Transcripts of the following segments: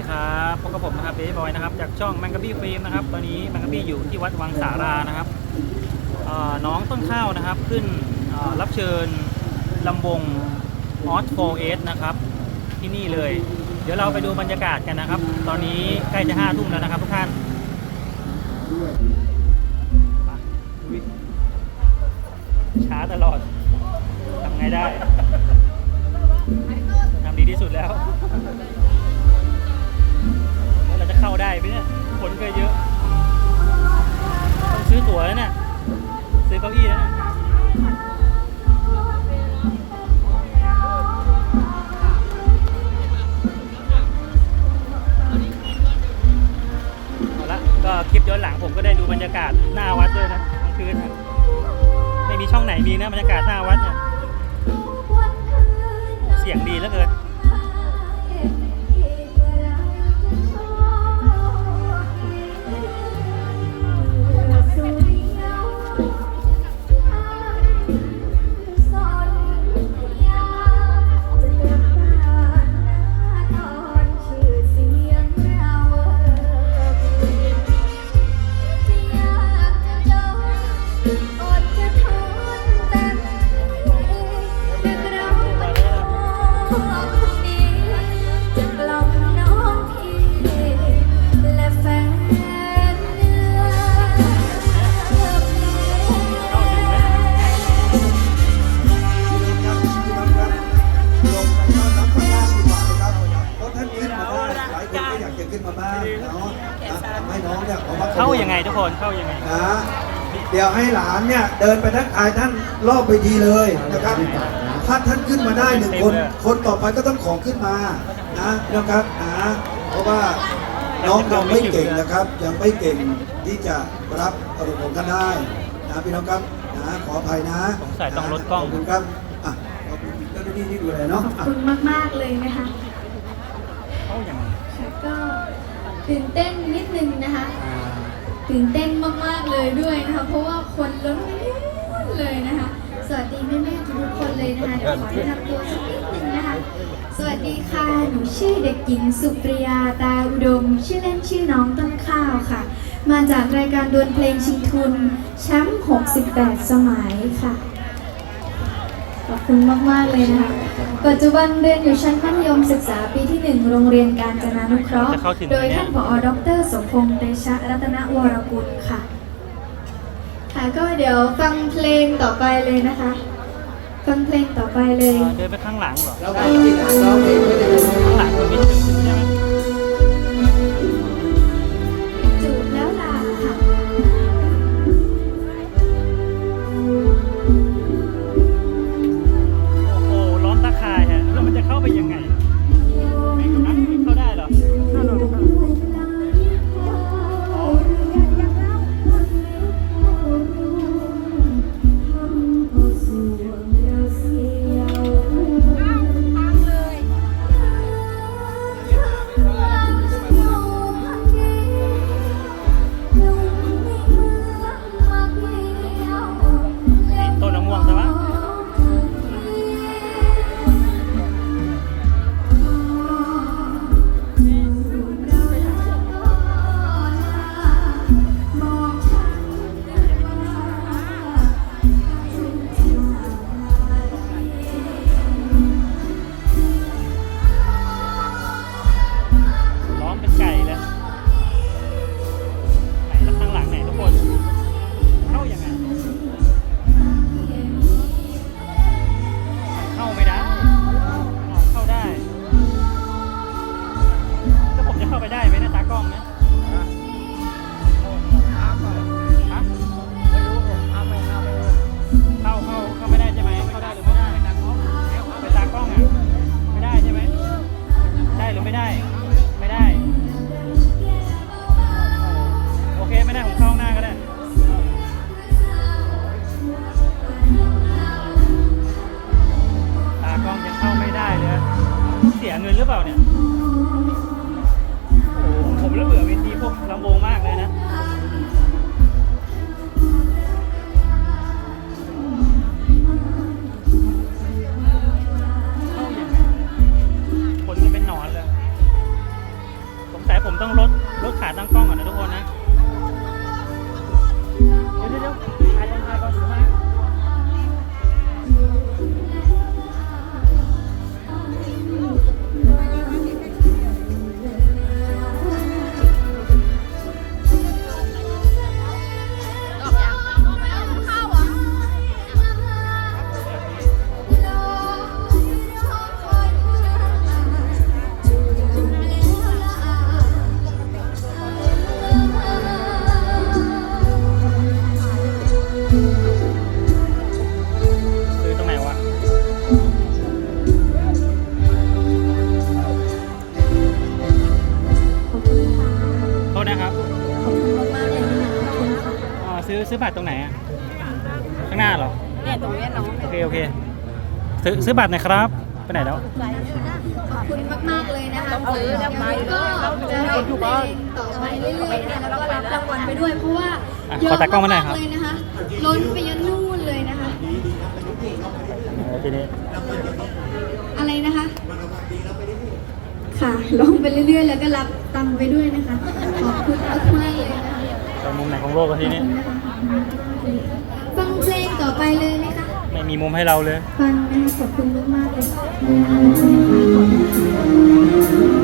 ดีครับพบกับผมนะครับเบย์บอยนะครับจากช่องแมงกะบี้ฟิล์มนะครับตอนนี้แมงกะบี้อยู่ที่วัดวังสารานะครับน้องต้นข้าวนะครับขึ้นรับเชิญลำวงออสโฟเอสนะครับที่นี่เลย เดี๋ยวเราไปดูบรรยากาศกันนะครับ ตอนนี้ใกล้จะห้าทุ่มแล้วนะครับทุกท่านช้าตลอดทำไงได้ทำดีที่สุดแล้วแล้ว เข้าได้ไหมเนี่ยคนก็เยอะ ต้องซื้อตั๋วแล้วนี่ยซื้อเก้าอี้แล้วนี่ยเอาละก็คลิปย้อนหลังผมก็ได้ดูบรรยากาศหน้าวัดด้วยนะกลางคืนนะไม่มีช่องไหนมีนะบรรยากาศหน้าวัดเนี่ยเสียงดีเหลือเกิน เนี่ยเดินไปทักทายท่านรอบเวทีเลยนะครับ ถ้าท่านขึ้นมาได้หนึ่งคน คนต่อไปก็ต้องขอขึ้นมานะนะครับนะเพราะว่าน้องยังไม่เก่งนะครับ ยังไม่เก่งที่จะรับอารมณ์ของท่านได้นะพี่น้องครับนะขออภัยนะสงสัยต้องลดกล้อง ขอบคุณครับอะขอบคุณเจ้าหน้าที่ที่ดูแลเนาะขอบอะคุณมาก ๆ เลยนะคะเข้ายังไงค่ะก็ตื่นเต้นนิดนึงนะคะ ตื่นเต้นมากๆเลยด้วยนะคะ เพราะว่าคนล้นเลยนะคะ สวัสดีแม่ๆทุกๆคนเลยนะคะเดี๋ยวขอแนะนำตัวสักนิดนึงนะคะ สวัสดีค่ะ หนูชื่อเด็กหญิงสุปริยาตาอุดม ชื่อเล่นชื่อน้องต้นข้าวค่ะ มาจากรายการดวลเพลงชิงทุนแชมป์68 สมัยค่ะ ขอบคุณมากๆเลยนะคะ ปัจจุบันเรียนอยู่ชั้นมัธยมศึกษาปีที่ 1 โรงเรียนการจนานุเคราะห์จะเข้าถึงไหมโดยเนี่ยท่านผอ ดร สมพงษ์เตชะรัตนวรกุลค่ะ ค่ะก็เดี๋ยวฟังเพลงต่อไปเลยนะคะ ฟังเพลงต่อไปเลย เดินไปข้างหลังเหรอ แล้วก็ที่หลังร้องเพลงไม่ได้เลยข้างหลังมันมีถึงใช่ไหม บัตรตรงไหนอะข้างหน้าเหรอ เนี่ยตรงเนี้ยน้องโอเค โอเค ซื้อซื้อบัตรหน่อยครับ ไปไหนแล้ว ขอบคุณมากๆเลยนะคะต้องซื้อแล้วไปก็จะร้องเพลงต่อไปเรื่อยๆนะคะแล้วก็รับรางวัลไปด้วยเพราะว่าอะเยขออะตากล้องมาหน่อยมาครับกๆเลยนะคะล้นไปยันนู่นเลยนะคะทีนี้ อะไรนะคะ ค่ะร้องไปเรื่อยๆ แล้วก็รับตังค์ไปด้วยนะคะ ขอบคุณมากๆเลยนะคะไปมุมไหนของโลกกันทีนี้ ฟังเพลงต่อไปเลยไหมคะ ไม่มีมุมให้เราเลย ฟังนะคะขอบคุณมากๆเลย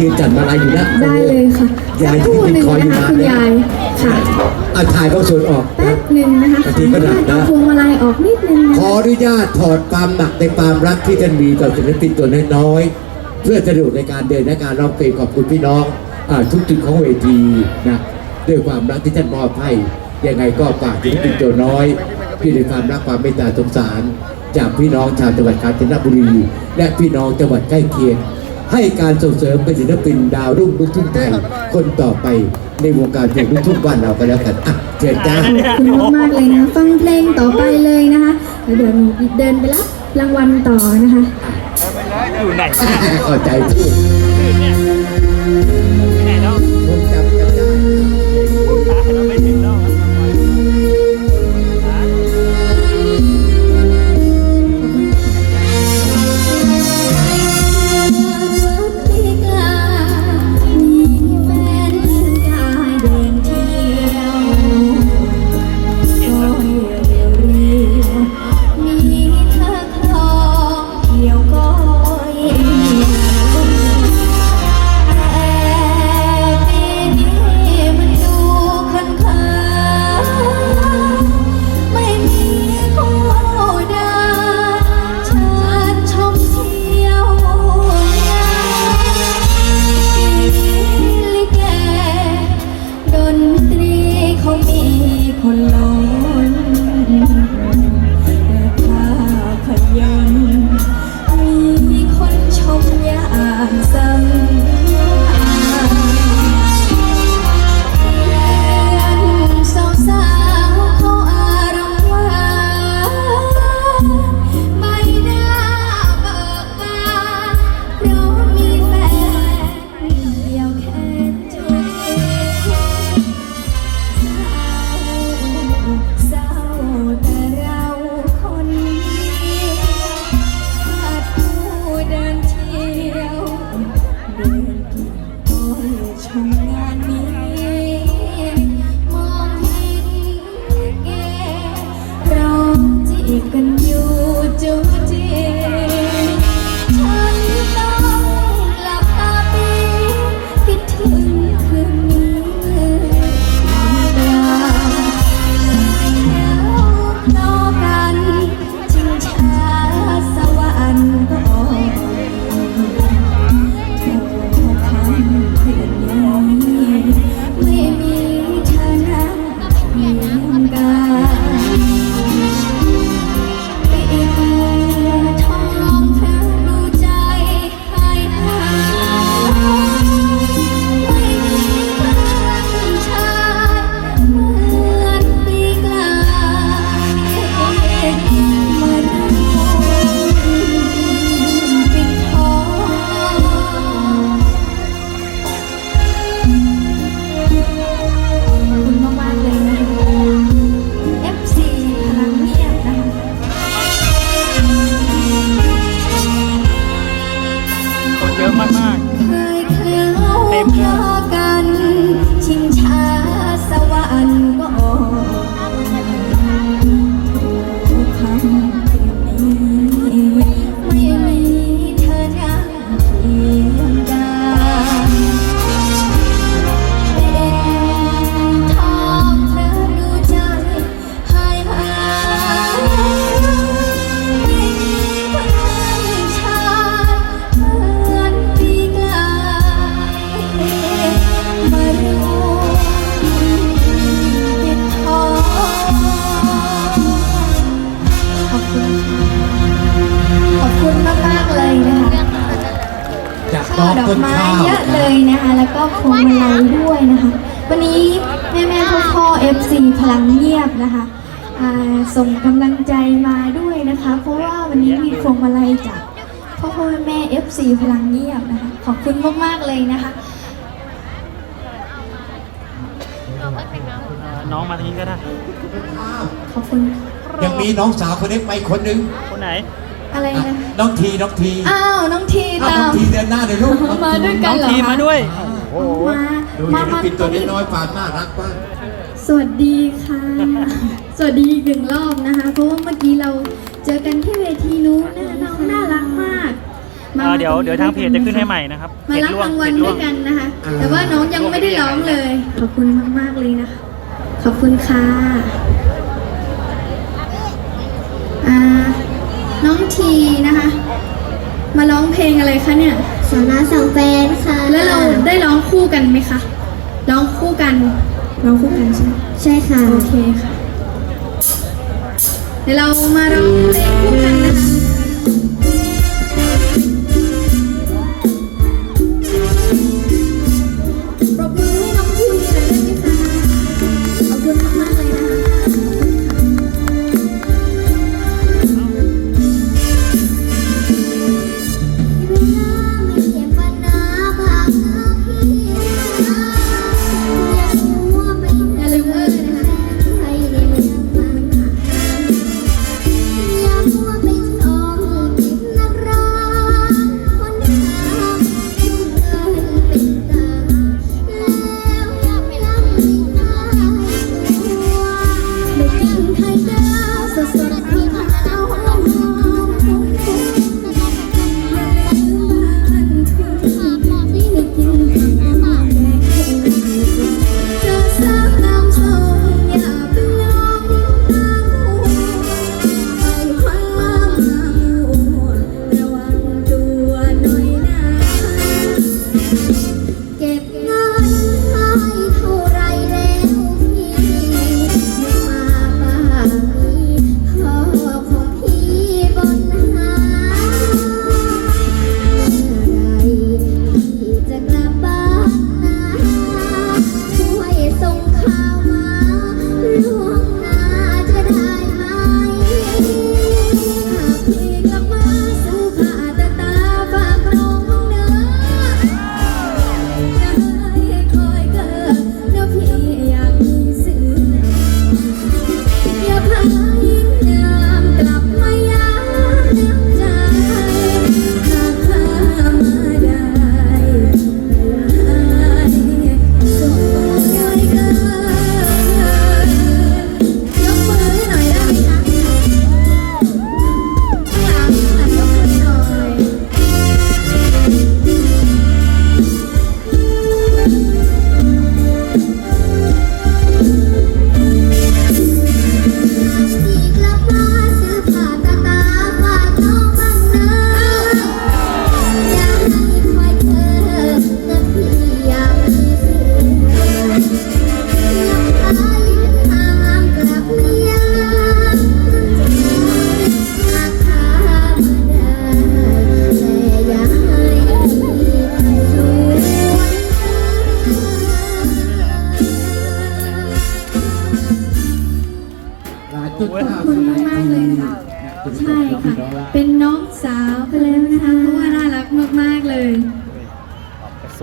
ยายยืนจัดมาลายอยู่นะได้เลยค่ะยายสักครู่หนึ่งคอยอยู่นะคะนานคุณเลยยายค่ะเอาถ่ายบางส่วนออกแป๊บหนึ่งนะคะบางทีก็หนักนะเอาพวงมาลัยออกนิดนึงนะขออนุญาตถอดความหนักในความรักที่ท่านมีต่อศิลปินตัวน้อยๆเพื่อสะดวกในการเดินในการร้องเพลงขอบคุณพี่น้องอ่าทุกจุดของเวทีนะด้วยความรักที่ท่านมอบให้ยังไงก็ฝากศิลปินตัวน้อยที่ด้วยความรักความเมตตาสงสาร จากพี่น้องชาวจังหวัดกาญจนบุรี และพี่น้องจังหวัดใกล้เคียง ให้การส่งเสริมเป็นศิลปินดาวรุ่งลูกทุ่งไทยคนต่อไปในวงการเพลงลูกทุ่งบ้านเราก็แล้วกันอะเชิญจ้าขอบคุณมากๆเลยนะคะฟังเพลงต่อไปเลยนะคะแล้วเดี๋ยวหนูเดินไปรับรางวัลต่อนะคะเดินไปเลยเดินอยู่ไหน เข้าใจพูด ส่งกำลังใจมาด้วยนะคะ เพราะว่าวันนี้มีพวงมาลัยจากพ่อพ่อแม่แม่ FC พลังเงียบนะคะ ขอบคุณมาก ๆ เลยนะคะๆน้องมาทางนี้ก็ได้ ขอบคุณยังมีน้องสาวคนเล็กไปคนหนึงคนไหน อะไรอะนะ น้องทีน้องทีอ้าว น้องทีอ้าวตาน้องม ทีเดินหน้าเลยลูกมาด้วยกัน้นองเหรอทีมคะมาด้วยโอ้โหมา ดูมาศิลมาปินตัวน้อยๆความน่ารักบ้างสวัสดีค่ะ สวัสดีอีกหนึ่งรอบนะคะ เพราะว่าเมื่อกี้เราเจอกันที่เวทีนู้นนะคะน้องน่ารักมากเอ่อเดี๋ยวเดี๋ยวทางเพจจะขึ้นให้ใหม่นะครับมาเพจรับล่วงรางเพวัลจด้ล่ววงยกันนะคะอ่าแต่ว่าน้องยังไม่ได้ร้องเลย ขอบคุณมากๆเลยนะคะ ขอบคุณค่ะอ่าน้องทีนะคะ มาร้องเพลงอะไรคะเนี่ย สาวน้อยสองแฟนค่ะแล้วเราได้ร้องคู่กันไหมคะ ร้องคู่กัน ร้องคู่กันใช่ไหม ใช่ค่ะ โอเคค่ะ เดี๋ยวเรามาร้องเพลงคู่กัน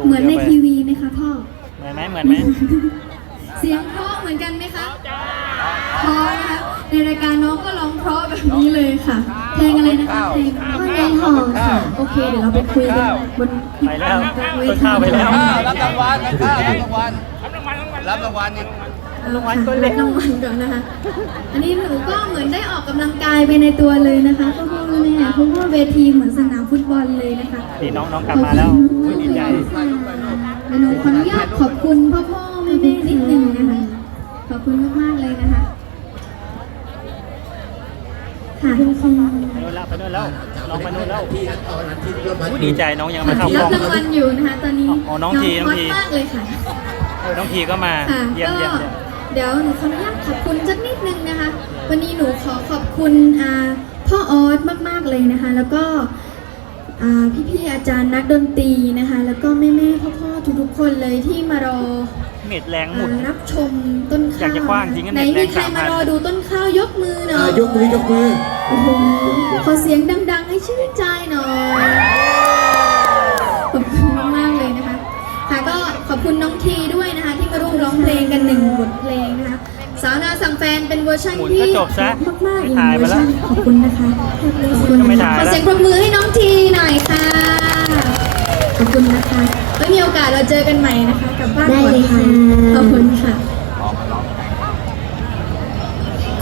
เหมือนในทีวีไหมคะพ่อ เหมือนไหมเหมือนไหม เสียงเพราะเหมือนกันไหมคะเพราะนะคะในรายการน้องก็ร้องเพราะแบบนี้เลยค่ะ เพลงอะไรนะคะเพลงพ่อในหอค่ะโอเค เดี๋ยวเราไปคุยกันบนไปแล้วเวต้นทีข้าวไปแล้วรับรางวัลรับรางวัลรับรางวัลอีกรางวัลก็เล็ก รางวัลก่อนนะคะ อันนี้หนูก็เหมือนได้ออกกำลังกายไปในตัวเลยนะคะพ่อพ่อ แม่เพราะว่าเวทีเหมือนสนามฟุตบอลเลยนะคะนี่น้องน้องกลับมาแล้วอุ๊ยดีใจเดี๋ยวหนูขออนุญาตขอบคุณพ่อพ่อแม่แม่นิดนึงนะคะ ขอบคุณมากๆเลยนะคะ ค่ะคุณครูไปนู่นแล้วไปนู่นแล้วน้องไปนู่นแล้วที่เอาร้านที่รถมาอุ๊ยดีใจน้องยังไม่เข้ารักล้บอง รางวัลอยู่นะคะตอนนี้อ๋อน้องทีน้องทีฮอตมากเลยค่ะเออน้องพีก็มาค่ะเยี่ยมก็เยี่ยมเยี่ยม เดี๋ยวหนูขออนุญาตขอบคุณสักนิดนึงนะคะ วันนี้หนูขอขอบคุณอ่า พ่อออสมากๆเลยนะคะ แล้วก็อ่าพี่ๆอาจารย์นักดนตรีนะคะ แล้วก็แม่ๆพ่อๆทุกๆคนเลยที่มารอเน็ตแรงหมุนอ่ารับชมต้นข้าวอยากจะคว้างทิ้งกันไหนเน็ตแรงมีใครสามพัมานรอดูต้นข้าวยกมือหน่อ่าอยยกมือยกมือโอ้โหขอเสียงดังๆ ให้ชื่นใจหน่อยขอบคุณมากๆเลยนะคะ ค่ะก็ขอบคุณน้องทีด้วยนะคะ ที่มาร่วมร้องเพลงกันหนึ่งบทาวนาสั่งแฟนเป็นเวอร์ชันหมุนที่ก็จบซะมากๆอีกหถ่ายนึ่งไปเวอร์แล้วชันขอบคุณนะคะขอบคุณก็ไม่นะคะถ่ายขอแล้ว เสียงปรบมือให้น้องทีหน่อยค่ะขอบคุณนะคะไว้มีโอกาสเราเจอกันใหม่นะคะกลับบ้านได้ปลอเลดยภัค่ะยขอบคุณค่ะ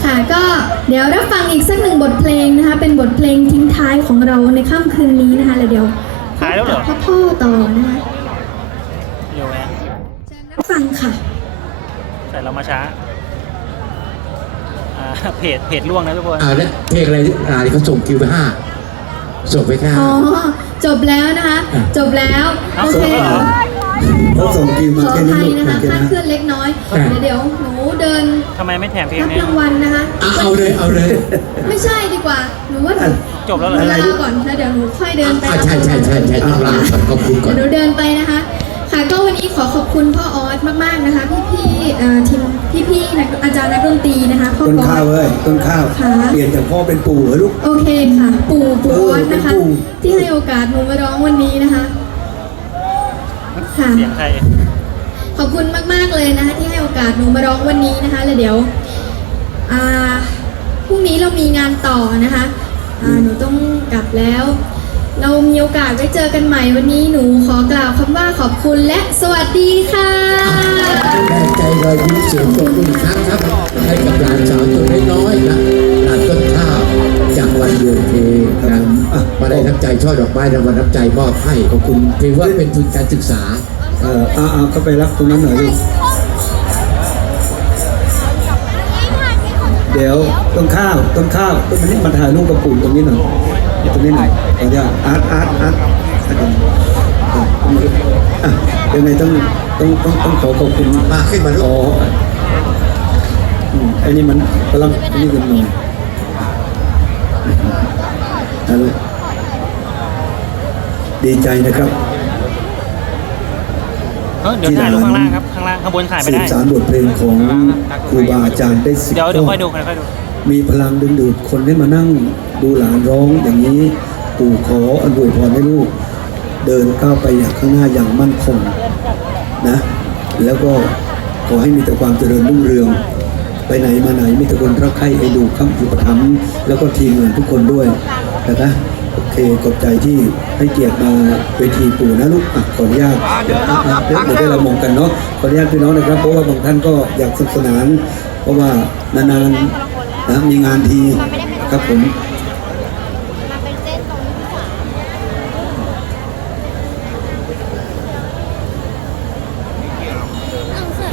ค่ะก็เดี๋ยวรับฟังอีกสักหนึ่งบทเพลงนะคะ เป็นบทเพลงทิ้งท้ายของเราในค่ำคืนนี้นะคะแล้วเดี๋ยวถ่ายแล้วเหรอพ่อพ่อต่อนะคะเดี๋ยวแหวนเชิญรับฟังค่ะ แต่เรามาช้าอ่า เพจเพจล่วงนะทุกคน อ่าแล้วเพลงอะไรอ่าที่เขาส่งคิวไปห้าส่งไปแค่อ๋ห้าอจบแล้วนะคะ อะ จบแล้วเอาโอเคส่งแล้วเหรอ เขาส่งคิวขมาออแค่นี้ภัยลูกนะคะโอเคคลาดนะเคลื่อนเล็กน้อยอะเดี๋ยวเดี๋ยวหนูเดินทำไมไม่แถมเพลงรับนี้รางวัลนะคะ อะเอาเลยเอาเลย ไม่ใช่ดีกว่า หนูว่าหนูจบแล้วเหรอ เวลาก่อนแล้วเดี๋ยวหนูค่อยเดินไปอะรับใช่ใช่ใช่ใช่ต้องลาก่อนขอบคุณก่อน เดี๋ยวหนูเดินไปนะคะค่ะก็วั นนี้ขอขอบคุณพ่อออสมากๆนะคะ พี่ๆเอ่อทีมพี่ๆนักอาจารย์นักดนตรีนะคะพ่อต้นออข้าวสเว้ยต้นข้าว ค่ะ เปลี่ยนจากพ่อเป็นปู่เหรอลูก โอเคค่ะ ปู่ปู่ออสนะคะ เออเป็นปู่ ที่ให้โอกาสหนูมาร้องวันนี้นะคะค่ะ เสียงใคร ขอบคุณมากๆเลยนะคะที่ให้โอกาสหนูมาร้องวันนี้นะคะแล้วเดี๋ยวอ่าพรุ่งนี้เรามีงานต่อนะคะอ่าหนูต้องกลับแล้วแเรามีโอกาสไว้เจอกันใหม่วันนี้หนูขอกล่าวคำว่าขอบคุณและสวัสดีค่ะแรงใจรอยยิ้มเสียงปรบมือครั้งครับ ให้กับหลานสาวตัวน้อยๆนะหลานต้นข้าวจากวันเดือนเพลงนะมาได้น้ำใจช่อดอกไม้รางวัลน้ำใจมอบให้ขอบคุณถือว่าเป็นทุนการศึกษา เออเอาเอาก็ไปรับตรงนั้นหน่อยลูกเดี๋ยวต้นข้าวต้นข้าวต้นนี้มาถ่ายรูปกับปู่ตรงนี้หน่อย ตรงนี้หน่อยขออนุญาตอาร์ตอาร์ตอาร์ตอาร์ตอะอะยังไงต้องต้องต้องต้องขอขอบคุณมาขึ้นมาลูอ๋อกอืมไอ้นี่มันกำลังไอ้นี่กันหน่อยฮัลโหลดีใจนะครับเออเดี๋ยวถ่ายรูปข้างล่างครับ ข้างล่างข้างบนถ่ายไม่สืได้บสารบทเพลงของครูบาอาจารย์ได้สิบเดี๋ยวเดี๋ยวข้ค่ออยดูค่อยดู มีพลังดึงดูดคนให้มานั่งดูหลานร้องอย่างนี้ปู่ขออวยพรให้ลูก เดินก้าวไปอย่างข้างหน้าอย่างมั่นคงนะ แล้วก็ขอให้มีแต่ความเจริญรุ่งเรือง ไปไหนมาไหนมีแต่คนรักใคร่ไอ้ดูคำอุปถัมภ์แล้วก็ทีมงานทุกคนด้วยนะคะโอเคขอบใจที่ให้เกียรติมาเวทีปู่นะลูกอะขออนุญาตเดี๋ยวเดี๋ยวเดี๋ยวได้เรามองกันเนาะขออนุญาตพี่น้องนะครับ เพราะว่าบางท่านก็อยากสนุกสนาน เพราะว่านานๆ นะมีงานทีครับผม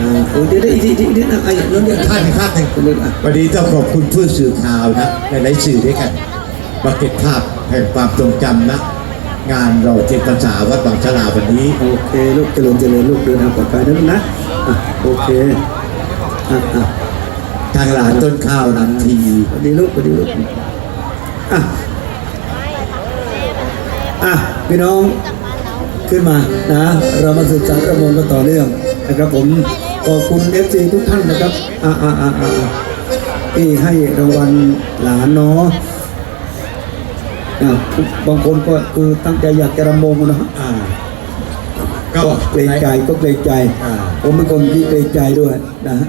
อ่าโอ้เดี๋ยวเดี๋ยวอีกทีอีกทีอีกทีนะไอ้นั่นเนี่ยท่านท่านหนึ่งคุณนึกอะวันนี้ต้องขอบคุณผู้สื่อข่าวนะหลายๆสื่อด้วยกันมาเก็บภาพแห่งความทรงจำนะ งานเราเจ็ดพรรษาวัดบางชลาวันนี้ โอเค ลูกเจริญเจริญลูกเดินทางปลอดภัยนะลูกนะอะโอเคอะอะ ทางหลานต้นข้าวนันทีสวัสดีลูกสวัสดีลูกอะอะพี่น้องขึ้นมานะ เรามาศึกษาประมวลกันต่อเนื่องนะครับผมขอบคุณเอฟซีทุกท่านนะครับอะอะอะอะที่ให้รางวัลหลานเนาะอะบางคนก็คือตั้งใจอยากจะรำวงเนาะอ่าก็เกรงใจก็เกรงใจอ่าผมเป็นคนที่เกรงใจด้วยนะฮะ